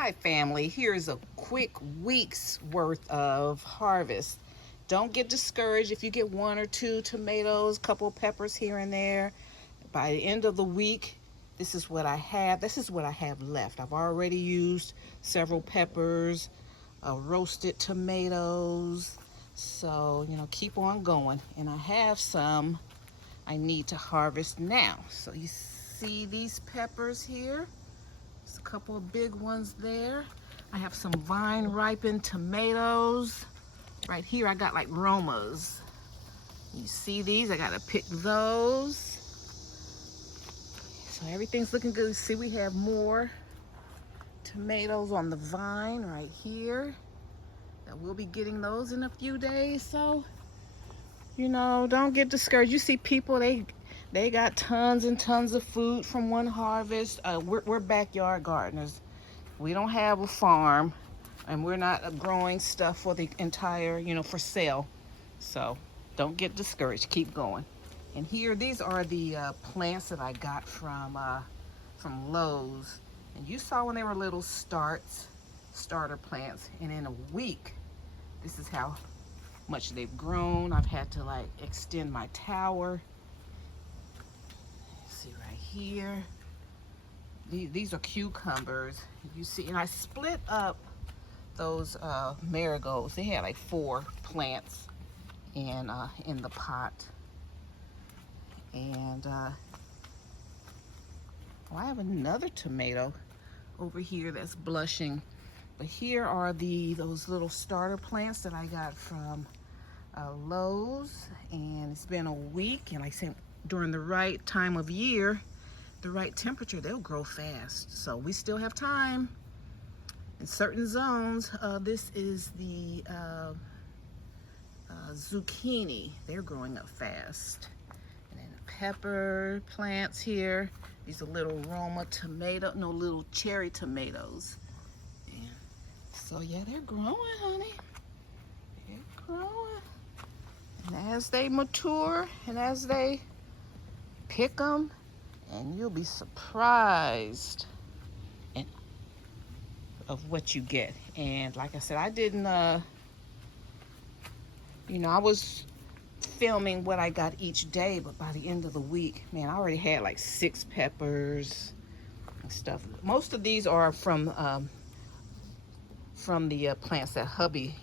Hi family, here's a quick week's worth of harvest. Don't get discouraged if you get one or two tomatoes, couple peppers here and there. By the end of the week, this is what I have. This is what I have left. I've already used several peppers, roasted tomatoes. So, keep on going. And I have some I need to harvest now. So you see these peppers here? There's a couple of big ones there. I have some vine ripened tomatoes. Right here I got like Romas. You see these? I gotta pick those. So everything's looking good. See, we have more tomatoes on the vine right here. That we'll be getting those in a few days. So, don't get discouraged. You see people, they got tons and tons of food from one harvest. We're backyard gardeners. We don't have a farm, and we're not growing stuff for the entire, for sale. So don't get discouraged. Keep going. And here, these are the plants that I got from Lowe's. And you saw when they were little starter plants. And in a week, this is how much they've grown. I've had to extend my tower. See right here. These are cucumbers. You see, and I split up those marigolds. They had like 4 plants in the pot. And I have another tomato over here that's blushing. But here are those little starter plants that I got from Lowe's. And it's been a week, and like I said, during the right time of year, the right temperature, they'll grow fast. So we still have time. In certain zones, this is the zucchini. They're growing up fast. And then the pepper plants here. These are little little cherry tomatoes. Yeah. So yeah, they're growing, honey. They're growing. And as they mature and as they pick them, and you'll be surprised of what you get. And like I said, I didn't, I was filming what I got each day, but by the end of the week, man, I already had like 6 peppers and stuff. Most of these are from the plants that hubby.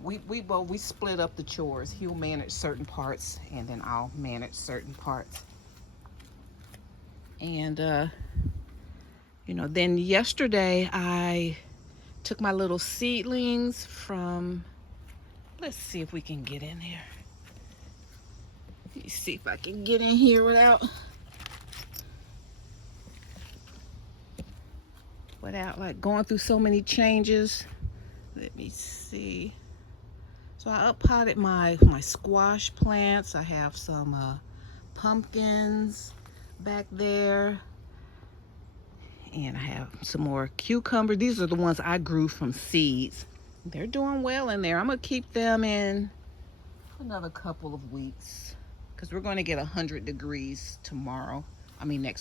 We split up the chores. He'll manage certain parts, and then I'll manage certain parts. And then yesterday I took my little seedlings from, let's see if we can get in here. Let me see if I can get in here without like going through so many changes. Let me see. So I up-potted my squash plants. I have some pumpkins back there. And I have some more cucumbers. These are the ones I grew from seeds. They're doing well in there. I'm going to keep them in another couple of weeks because we're going to get 100 degrees tomorrow. Next